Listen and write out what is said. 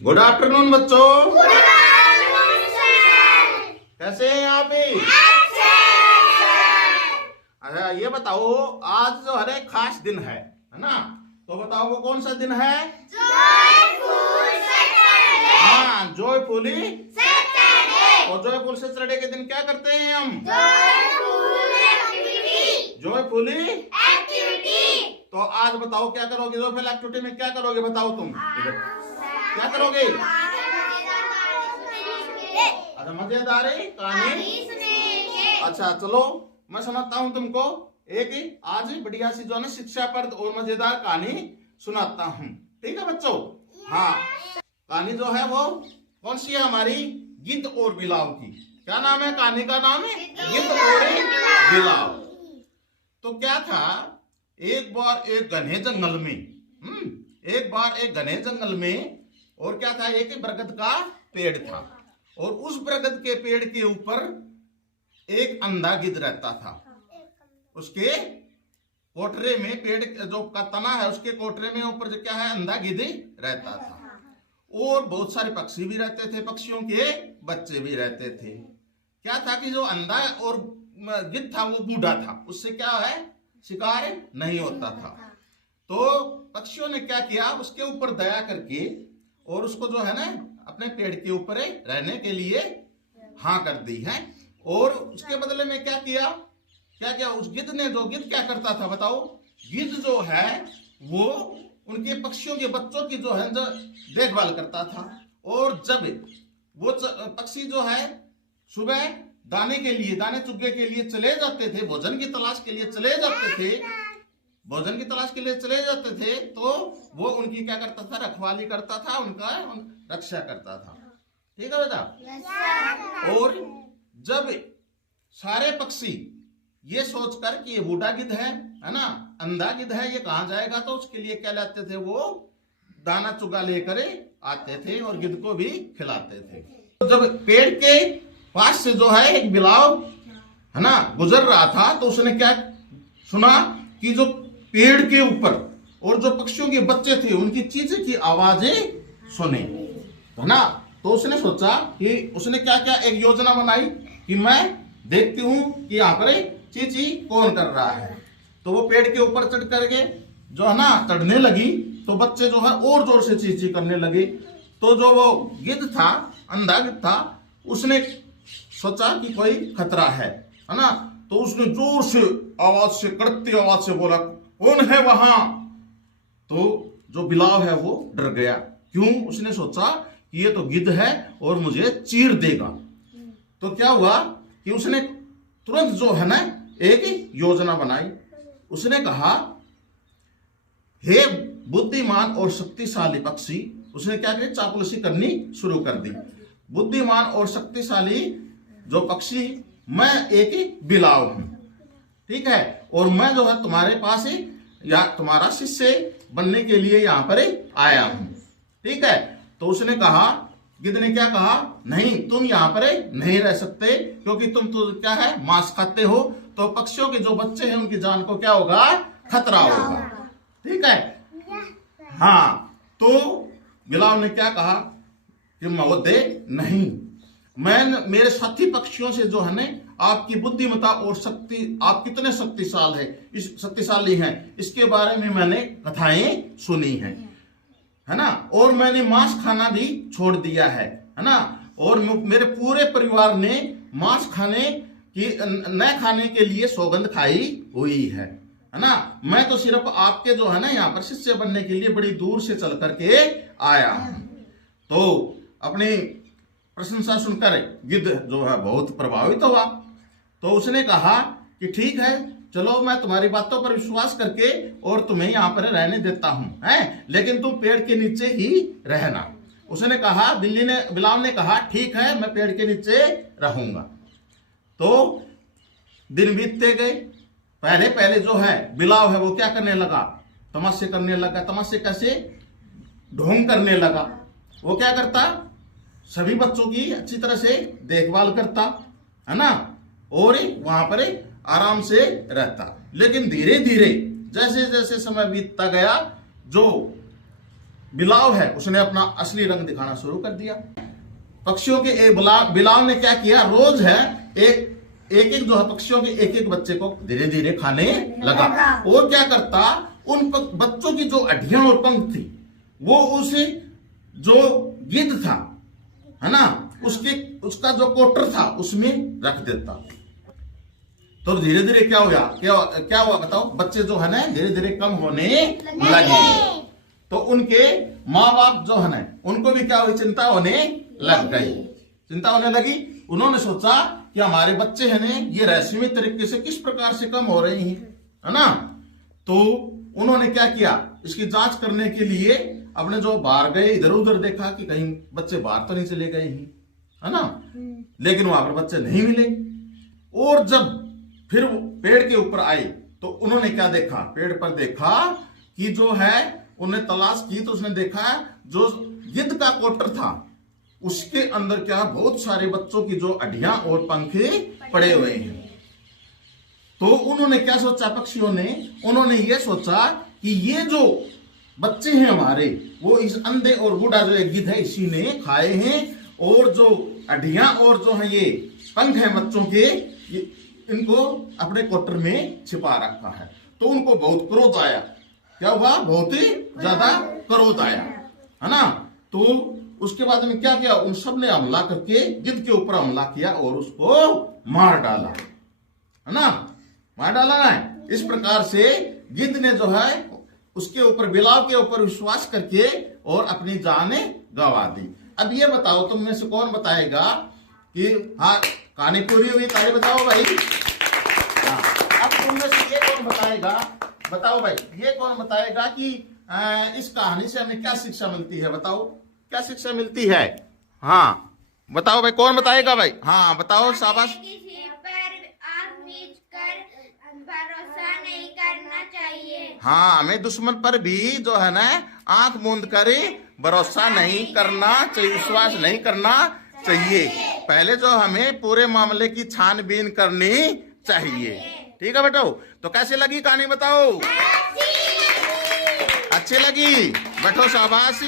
Good afternoon बच्चों। Good afternoon sir. कैसे हैं आप भी? अच्छे सर। अच्छा ये बताओ, आज जो है खास दिन है ना, तो बताओ वो कौन सा दिन है? Joyful Saturday. हाँ, जॉयफुली सैटरडे। और जॉयफुल सैटरडे के दिन क्या करते हैं हम? Joyful activity. Joyfully activity. तो आज बताओ क्या करोगे? जॉयफुल एक्टिविटी में क्या करोगे बताओ तुम? क्या करोगे? अच्छा, मजेदार है कहानी। अच्छा चलो मैं सुनाता हूँ तुमको एक आज बढ़िया सी जो है शिक्षाप्रद और मजेदार कहानी सुनाता हूँ। ठीक है बच्चों? हाँ, कहानी जो है वो कौन सी है हमारी? गिद्ध और बिलाव की। क्या नाम है कहानी का? नाम है गिद्ध और बिलाव। तो क्या था, एक बार एक घने जंगल में और क्या था, एक बरगद का पेड़ था और उस बरगद के पेड़ के ऊपर एक अंधा गिद्ध रहता था। उसके कोठरे में, पेड़ जो का तना है उसके कोठरे में ऊपर जो क्या है, अंधा गिद्ध रहता था। और बहुत सारे पक्षी भी रहते थे, पक्षियों के बच्चे भी रहते थे। क्या था कि जो अंधा और गिद्ध था वो बूढ़ा था, उससे क्या है, शिकार नहीं होता था। तो पक्षियों ने क्या किया, उसके ऊपर दया करके और उसको जो है ना अपने पेड़ के ऊपर रहने के लिए हाँ कर दी है। और उसके बदले में क्या किया उस गिद्ध ने, जो गिद्ध क्या करता था बताओ? गिद्ध जो है वो उनके पक्षियों के बच्चों की जो है देखभाल करता था। और जब वो पक्षी जो है सुबह दाने चुगने के लिए चले जाते थे, भोजन की तलाश के लिए चले जाते थे, तो वो उनकी क्या करता था? रखवाली करता था, उनका रक्षा करता था। ठीक है बेटा? और जब सारे पक्षी ये सोचकर कि ये बूढ़ा गिद्ध है ना, अंधा गिद्ध है, ये कहाँ जाएगा, तो उसके लिए क्या लाते थे? वो दाना चुगा लेकर आते थे और गिद्ध को भी खिलाते थे। तो जब पेड़ के पास से जो है एक बिलाव है ना गुजर रहा था, तो उसने क्या सुना कि जो पेड़ के ऊपर और जो पक्षियों के बच्चे थे उनकी चींची की आवाजें सुने, है ना। तो उसने सोचा कि उसने क्या एक योजना बनाई कि मैं देखती हूँ कि यहाँ पर चींची कौन कर रहा है। तो वो पेड़ के ऊपर चढ़ करके जो है ना चढ़ने लगी, तो बच्चे जो है और जोर से चींची करने लगे। तो जो वो गिद्ध था, अंधा गिद्ध था, उसने सोचा कि कोई खतरा है ना। तो उसने जोर से आवाज से, कड़कती आवाज से बोला, कौन है वहां? तो जो बिलाव है वो डर गया। क्यों? उसने सोचा कि ये तो गिद्ध है और मुझे चीर देगा। तो क्या हुआ कि उसने तुरंत जो है ना एक योजना बनाई। उसने कहा, हे बुद्धिमान और शक्तिशाली पक्षी, उसने क्या किया? चापलूसी करनी शुरू कर दी। बुद्धिमान और शक्तिशाली जो पक्षी, मैं एक बिलाव हूं, ठीक है, और मैं जो है तुम्हारे पास या तुम्हारा शिष्य बनने के लिए यहाँ पर आया हूं, ठीक है। तो उसने कहा, गिद्ध ने क्या कहा, नहीं, तुम यहाँ पर नहीं रह सकते, क्योंकि तुम तो क्या है, मांस खाते हो, तो पक्षियों के जो बच्चे हैं उनकी जान को क्या होगा, खतरा होगा, ठीक है। हाँ, तो बिलाव ने क्या कहा कि महोदय नहीं, मैं मेरे साथी पक्षियों से जो है ना आपकी बुद्धिमत्ता और शक्ति, आप कितने शक्तिशाली हैं, इसके बारे में मैंने कथाएं सुनी हैं, है ना। और मैंने मांस खाना भी छोड़ दिया है ना। और मेरे पूरे परिवार ने मांस न खाने के लिए सौगंध खाई हुई है ना। मैं तो सिर्फ आपके जो है ना यहाँ पर शिष्य बनने के लिए बड़ी दूर से चल करके आया हूं। तो अपनी प्रशंसा सुनकर गिद्ध जो है बहुत प्रभावित हुआ। तो उसने कहा कि ठीक है, चलो मैं तुम्हारी बातों पर विश्वास करके और तुम्हें यहाँ पर रहने देता हूं, है, लेकिन तुम पेड़ के नीचे ही रहना। उसने कहा, बिलाव ने कहा, ठीक है, मैं पेड़ के नीचे रहूंगा। तो दिन बीतते गए। पहले जो है बिलाव है वो क्या करने लगा, तमाशे करने लगा। तमाशे कैसे? ढोंग करने लगा। वो क्या करता, सभी बच्चों की अच्छी तरह से देखभाल करता, है ना, और वहां पर आराम से रहता। लेकिन धीरे धीरे जैसे जैसे समय बीतता गया, जो बिलाव है उसने अपना असली रंग दिखाना शुरू कर दिया। पक्षियों के बिलाव ने क्या किया, रोज है एक जो है पक्षियों के एक बच्चे को धीरे धीरे खाने लगा। और क्या करता, उन बच्चों की जो हड्डियां और पंख थी वो उसे जो गिद्ध था है ना, उसका जो कोटर था उसमें रख देता। तो धीरे धीरे क्या हुआ बताओ, बच्चे जो है ना धीरे धीरे कम होने लगे। तो उनके माँ बाप जो है ना उनको भी क्या हुई, चिंता होने लगी। उन्होंने सोचा कि हमारे बच्चे हैं ना ये रहस्यमय तरीके से किस प्रकार से कम हो रहे हैं, है ना। तो उन्होंने क्या किया, इसकी जांच करने के लिए अपने जो बाहर गए, इधर उधर देखा कि कहीं बच्चे बाहर तो नहीं चले गए हैं, है ना। लेकिन वहां पर बच्चे नहीं मिले। और जब फिर वो पेड़ के ऊपर आए तो उन्होंने क्या देखा, पेड़ पर देखा कि जो है उन्हें तलाश की तो उसने देखा जो गिद्ध का कोटर था उसके अंदर क्या बहुत सारे बच्चों की जो हड्डियां और पंखे पड़े हुए हैं। तो उन्होंने क्या सोचा, पक्षियों ने, उन्होंने ये सोचा कि ये जो बच्चे हैं हमारे वो इस अंधे और बूढ़ा जो एक गिद्ध है इसी ने खाए हैं, और जो हड्डियां और जो है ये पंख हैं बच्चों के इनको अपने कोटर में छिपा रखा है। तो उनको बहुत क्रोध आया। क्या हुआ, बहुत ही ज्यादा क्रोध आया, है ना। तो उसके बाद में क्या किया, उन सब ने हमला करके गिद्ध के ऊपर हमला किया और उसको मार डाला, है ना, मार डाला ना। इस प्रकार से गिद्ध ने जो है उसके ऊपर, बिलाव के ऊपर विश्वास करके और अपनी जान गंवा दी। अब ये बताओ तुम में से कौन बताएगा कि हाँ कहानी पूरी हुई, ताली बताओ भाई। हाँ, अब तुम में से ये कौन बताएगा, बताओ भाई, ये कौन बताएगा कि इस कहानी से हमें क्या शिक्षा मिलती है, बताओ क्या शिक्षा मिलती है। हाँ बताओ भाई, कौन बताएगा भाई, हाँ बताओो, शाबाश। किसी पर आंख मीच कर भरोसा नहीं करना चाहिए। हाँ, हमें दुश्मन पर भी जो है ना आंख मूंद कर भरोसा नहीं करना चाहिए, विश्वास नहीं करना चाहिए। पहले जो हमें पूरे मामले की छानबीन करनी चाहिए। ठीक है बेटो, तो कैसे लगी कहानी बताओ, अच्छी लगी, बैठो शाबाश।